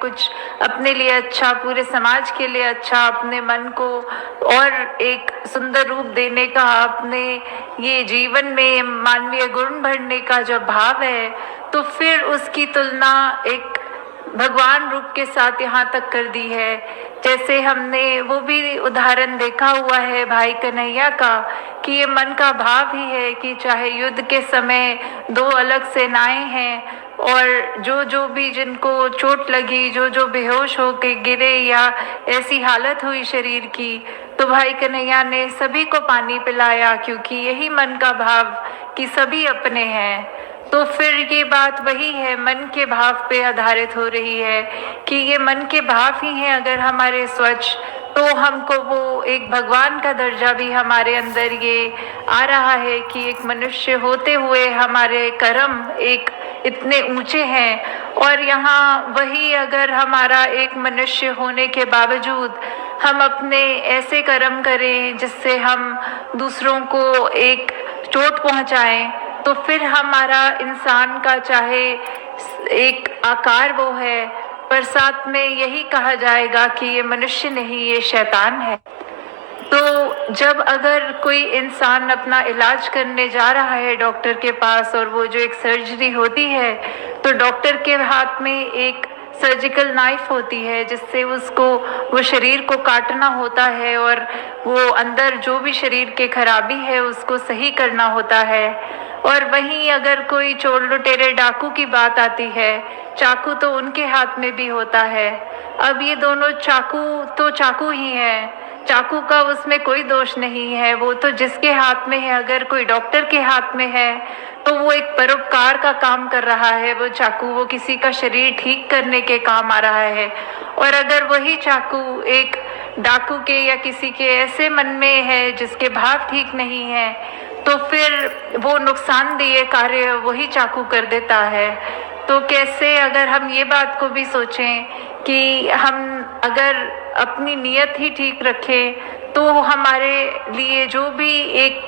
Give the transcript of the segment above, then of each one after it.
कुछ अपने लिए अच्छा, पूरे समाज के लिए अच्छा, अपने मन को और एक सुंदर रूप देने का, अपने ये जीवन में मानवीय गुण भरने का जो भाव है, तो फिर उसकी तुलना एक भगवान रूप के साथ यहाँ तक कर दी है। जैसे हमने वो भी उदाहरण देखा हुआ है भाई कन्हैया का, कि ये मन का भाव ही है कि चाहे युद्ध के समय दो अलग सेनाएं हैं और जो जो भी जिनको चोट लगी, जो जो बेहोश होके गिरे या ऐसी हालत हुई शरीर की, तो भाई कन्हैया ने सभी को पानी पिलाया, क्योंकि यही मन का भाव कि सभी अपने हैं। तो फिर ये बात वही है, मन के भाव पे आधारित हो रही है कि ये मन के भाव ही हैं अगर हमारे स्वच्छ, तो हमको वो एक भगवान का दर्जा भी हमारे अंदर ये आ रहा है कि एक मनुष्य होते हुए हमारे कर्म एक इतने ऊंचे हैं। और यहाँ वही अगर हमारा एक मनुष्य होने के बावजूद हम अपने ऐसे कर्म करें जिससे हम दूसरों को एक चोट पहुँचाएं, तो फिर हमारा इंसान का चाहे एक आकार वो है, पर साथ में यही कहा जाएगा कि ये मनुष्य नहीं, ये शैतान है। तो जब अगर कोई इंसान अपना इलाज करने जा रहा है डॉक्टर के पास, और वो जो एक सर्जरी होती है, तो डॉक्टर के हाथ में एक सर्जिकल नाइफ होती है जिससे उसको वो शरीर को काटना होता है और वो अंदर जो भी शरीर के खराबी है उसको सही करना होता है। और वहीं अगर कोई चोर लुटेरे डाकू की बात आती है, चाकू तो उनके हाथ में भी होता है। अब ये दोनों चाकू तो चाकू ही है, चाकू का उसमें कोई दोष नहीं है, वो तो जिसके हाथ में है, अगर कोई डॉक्टर के हाथ में है तो वो एक परोपकार का काम कर रहा है, वो चाकू वो किसी का शरीर ठीक करने के काम आ रहा है। और अगर वही चाकू एक डाकू के या किसी के ऐसे मन में है जिसके भाव ठीक नहीं है, तो फिर वो नुकसानदेह कार्य वही चाकू कर देता है। तो कैसे अगर हम ये बात को भी सोचें कि हम अगर अपनी नीयत ही ठीक रखें तो हमारे लिए जो भी एक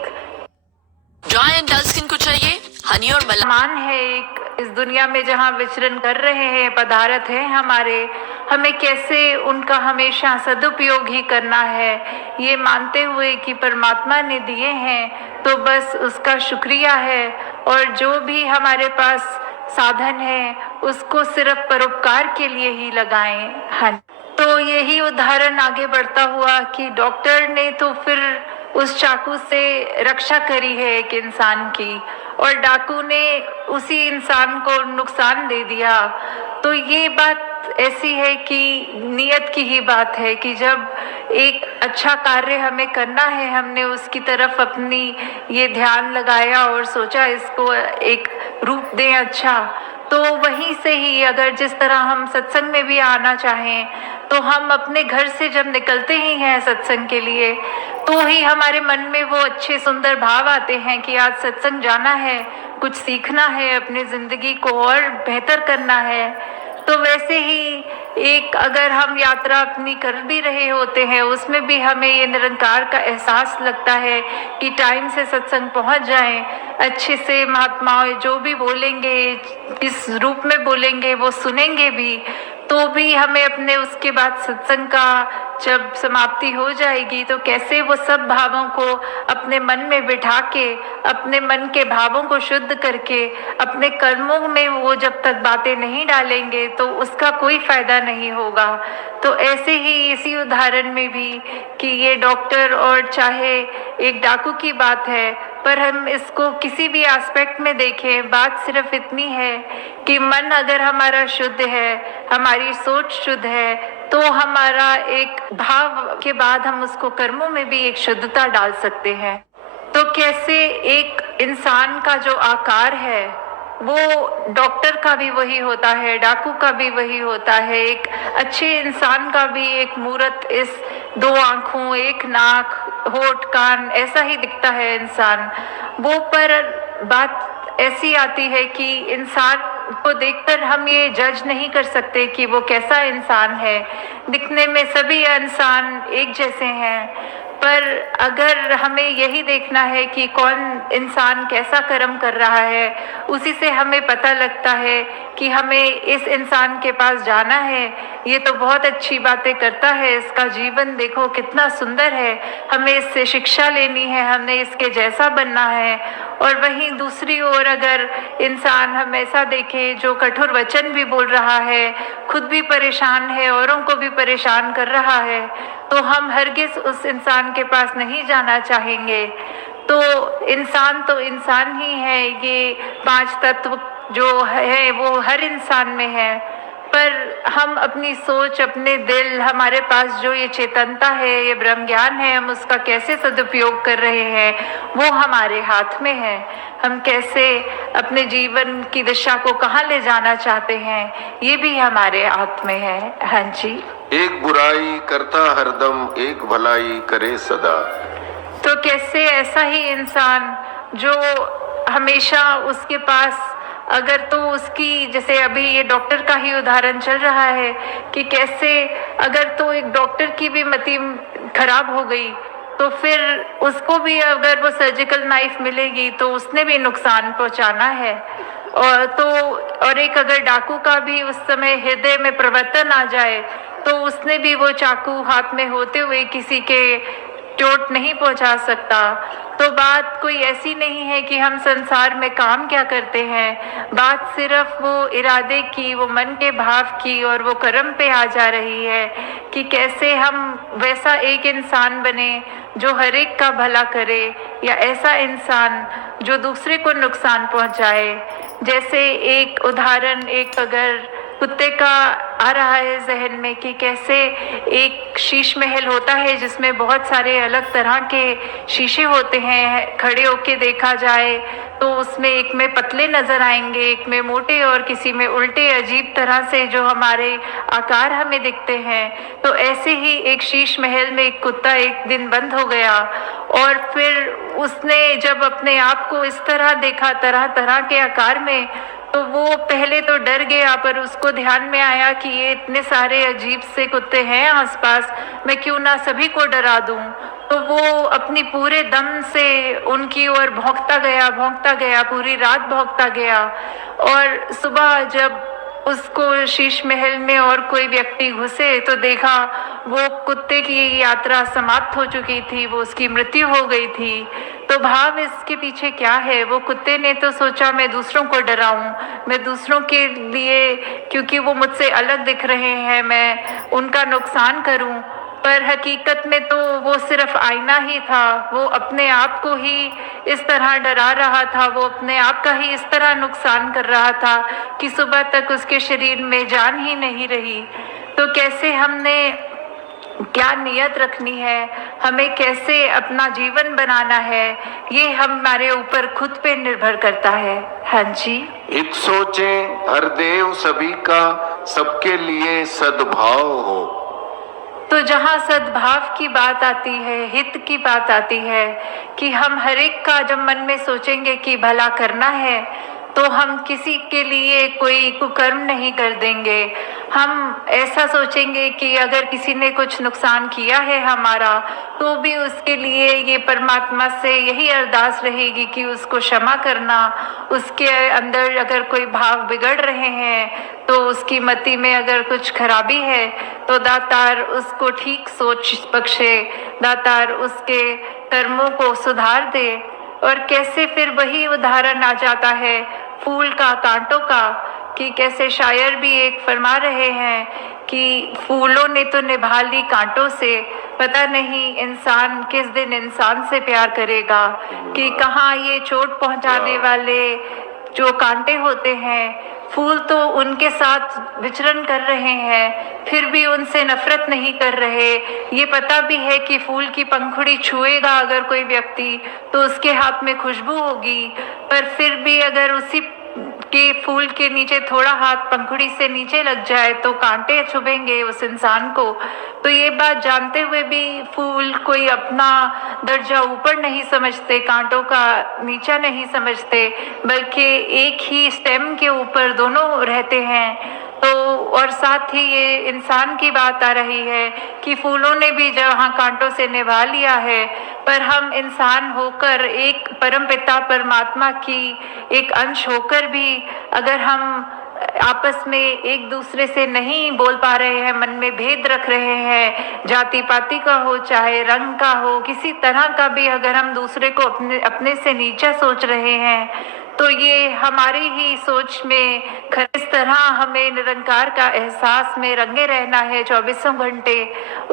ड्राई एंड डल स्किन को चाहिए हनी और मान है एक इस दुनिया में जहाँ विचरण कर रहे हैं, पदार्थ हैं हमारे, हमें कैसे उनका हमेशा सदुपयोग ही करना है, ये मानते हुए कि परमात्मा ने दिए हैं तो बस उसका शुक्रिया है। और जो भी हमारे पास साधन है उसको सिर्फ परोपकार के लिए ही लगाएं। हाँ, तो यही उदाहरण आगे बढ़ता हुआ कि डॉक्टर ने तो फिर उस चाकू से रक्षा करी है एक इंसान की, और डाकू ने उसी इंसान को नुकसान दे दिया। तो ये बात ऐसी है कि नियत की ही बात है कि जब एक अच्छा कार्य हमें करना है, हमने उसकी तरफ अपनी ये ध्यान लगाया और सोचा इसको एक रूप दें अच्छा, तो वहीं से ही अगर जिस तरह हम सत्संग में भी आना चाहें, तो हम अपने घर से जब निकलते ही हैं सत्संग के लिए, तो ही हमारे मन में वो अच्छे सुंदर भाव आते हैं कि आज सत्संग जाना है, कुछ सीखना है, अपनी ज़िंदगी को और बेहतर करना है। तो वैसे ही एक अगर हम यात्रा अपनी कर भी रहे होते हैं, उसमें भी हमें ये निरंकार का एहसास लगता है कि टाइम से सत्संग पहुंच जाएं, अच्छे से महात्माओं जो भी बोलेंगे, इस रूप में बोलेंगे, वो सुनेंगे भी, तो भी हमें अपने उसके बाद सत्संग का जब समाप्ति हो जाएगी तो कैसे वो सब भावों को अपने मन में बिठा के, अपने मन के भावों को शुद्ध करके, अपने कर्मों में वो जब तक बातें नहीं डालेंगे तो उसका कोई फायदा नहीं होगा। तो ऐसे ही इसी उदाहरण में भी कि ये डॉक्टर और चाहे एक डाकू की बात है, पर हम इसको किसी भी एस्पेक्ट में देखें, बात सिर्फ इतनी है कि मन अगर हमारा शुद्ध है, हमारी सोच शुद्ध है, तो हमारा एक भाव के बाद हम उसको कर्मों में भी एक शुद्धता डाल सकते हैं। तो कैसे एक इंसान का जो आकार है वो डॉक्टर का भी वही होता है, डाकू का भी वही होता है, एक अच्छे इंसान का भी एक मूर्त इस दो आँखों, एक नाक, होठ, कान ऐसा ही दिखता है इंसान वो। पर बात ऐसी आती है कि इंसान को देखकर हम ये जज नहीं कर सकते कि वो कैसा इंसान है। दिखने में सभी इंसान एक जैसे हैं, पर अगर हमें यही देखना है कि कौन इंसान कैसा कर्म कर रहा है, उसी से हमें पता लगता है कि हमें इस इंसान के पास जाना है, ये तो बहुत अच्छी बातें करता है, इसका जीवन देखो कितना सुंदर है, हमें इससे शिक्षा लेनी है, हमें इसके जैसा बनना है। और वहीं दूसरी ओर अगर इंसान हम ऐसा देखें जो कठोर वचन भी बोल रहा है, खुद भी परेशान है, औरों को भी परेशान कर रहा है, तो हम हरगिज उस इंसान के पास नहीं जाना चाहेंगे। तो इंसान ही है, ये 5 तत्व जो है वो हर इंसान में है, पर हम अपनी सोच, अपने दिल, हमारे पास जो ये चेतनता है, ये ब्रह्म ज्ञान है, हम उसका कैसे सदुपयोग कर रहे हैं वो हमारे हाथ में है। हम कैसे अपने जीवन की दिशा को कहाँ ले जाना चाहते हैं, ये भी हमारे हाथ में है। हाँ जी। एक बुराई करता हरदम, एक भलाई करे सदा। तो कैसे ऐसा ही इंसान जो हमेशा उसके पास अगर तो उसकी, जैसे अभी ये डॉक्टर का ही उदाहरण चल रहा है कि कैसे अगर तो एक डॉक्टर की भी मति खराब हो गई तो फिर उसको भी अगर वो सर्जिकल नाइफ मिलेगी तो उसने भी नुकसान पहुंचाना है। और एक अगर डाकू का भी उस समय हृदय में प्रवर्तन आ जाए तो उसने भी वो चाकू हाथ में होते हुए किसी के चोट नहीं पहुंचा सकता। तो बात कोई ऐसी नहीं है कि हम संसार में काम क्या करते हैं, बात सिर्फ वो इरादे की, वो मन के भाव की और वो कर्म पे आ जा रही है कि कैसे हम वैसा एक इंसान बने जो हर एक का भला करे, या ऐसा इंसान जो दूसरे को नुकसान पहुंचाए। जैसे एक उदाहरण, एक अगर कुत्ते का आ रहा है जहन में कि कैसे एक शीश महल होता है जिसमें बहुत सारे अलग तरह के शीशे होते हैं, खड़े होके देखा जाए तो उसमें एक में पतले नजर आएंगे, एक में मोटे और किसी में उल्टे, अजीब तरह से जो हमारे आकार हमें दिखते हैं। तो ऐसे ही एक शीश महल में एक कुत्ता एक दिन बंद हो गया और फिर उसने जब अपने आप को इस तरह देखा, तरह तरह के आकार में, तो वो पहले तो डर गया, पर उसको ध्यान में आया कि ये इतने सारे अजीब से कुत्ते हैं आसपास, मैं क्यों ना सभी को डरा दूं। तो वो अपनी पूरे दम से उनकी ओर भौंकता गया, पूरी रात भौंकता गया। और सुबह जब उसको शीश महल में और कोई व्यक्ति घुसे तो देखा वो कुत्ते की यात्रा समाप्त हो चुकी थी, वो उसकी मृत्यु हो गई थी। तो भाव इसके पीछे क्या है? वो कुत्ते ने तो सोचा मैं दूसरों को डराऊं, मैं दूसरों के लिए, क्योंकि वो मुझसे अलग दिख रहे हैं, मैं उनका नुकसान करूं। पर हकीकत में तो वो सिर्फ आईना ही था, वो अपने आप को ही इस तरह डरा रहा था, वो अपने आप का ही इस तरह नुकसान कर रहा था कि सुबह तक उसके शरीर में जान ही नहीं रही। तो कैसे हमने क्या नियत रखनी है, हमें कैसे अपना जीवन बनाना है, ये हमारे ऊपर खुद पे निर्भर करता है। हाँ जी। हित सोचें हर देव सभी का, सबके लिए सद्भाव हो। तो जहाँ सद्भाव की बात आती है, हित की बात आती है कि हम हर एक का जब मन में सोचेंगे कि भला करना है तो हम किसी के लिए कोई कुकर्म नहीं कर देंगे। हम ऐसा सोचेंगे कि अगर किसी ने कुछ नुकसान किया है हमारा, तो भी उसके लिए ये परमात्मा से यही अरदास रहेगी कि उसको क्षमा करना। उसके अंदर अगर कोई भाव बिगड़ रहे हैं, तो उसकी मति में अगर कुछ खराबी है, तो दातार उसको ठीक सोच बख्शे, दातार उसके कर्मों को सुधार दे। और कैसे फिर वही उदाहरण आ जाता है फूल का कांटों का, कि कैसे शायर भी एक फरमा रहे हैं कि फूलों ने तो निभा ली कांटों से, पता नहीं इंसान किस दिन इंसान से प्यार करेगा, कि कहाँ ये चोट पहुंचाने वाले जो कांटे होते हैं, फूल तो उनके साथ विचरण कर रहे हैं, फिर भी उनसे नफरत नहीं कर रहे। ये पता भी है कि फूल की पंखुड़ी छुएगा अगर कोई व्यक्ति तो उसके हाथ में खुशबू होगी, पर फिर भी अगर उसी के फूल के नीचे थोड़ा हाथ पंखुड़ी से नीचे लग जाए तो कांटे चुभेंगे उस इंसान को। तो ये बात जानते हुए भी फूल कोई अपना दर्जा ऊपर नहीं समझते, कांटों का नीचा नहीं समझते, बल्कि एक ही स्टेम के ऊपर दोनों रहते हैं। तो और साथ ही ये इंसान की बात आ रही है कि फूलों ने भी जहाँ कांटों से निभा लिया है, पर हम इंसान होकर एक परमपिता परमात्मा की एक अंश होकर भी अगर हम आपस में एक दूसरे से नहीं बोल पा रहे हैं, मन में भेद रख रहे हैं, जाति पाति का हो चाहे रंग का हो, किसी तरह का भी अगर हम दूसरे को अपने से नीचा सोच रहे हैं, तो ये हमारी ही सोच में इस तरह हमें निरंकार का एहसास में रंगे रहना है 24 घंटे।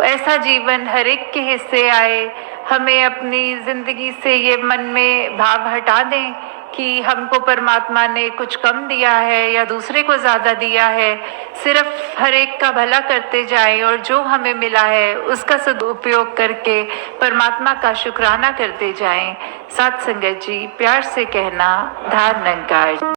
ऐसा जीवन हर एक के हिस्से आए। हमें अपनी जिंदगी से ये मन में भाव हटा दें कि हमको परमात्मा ने कुछ कम दिया है या दूसरे को ज़्यादा दिया है। सिर्फ हर एक का भला करते जाएं और जो हमें मिला है उसका सदुपयोग करके परमात्मा का शुक्राना करते जाएं। साथ संगत जी, प्यार से कहना, धार निरंकार।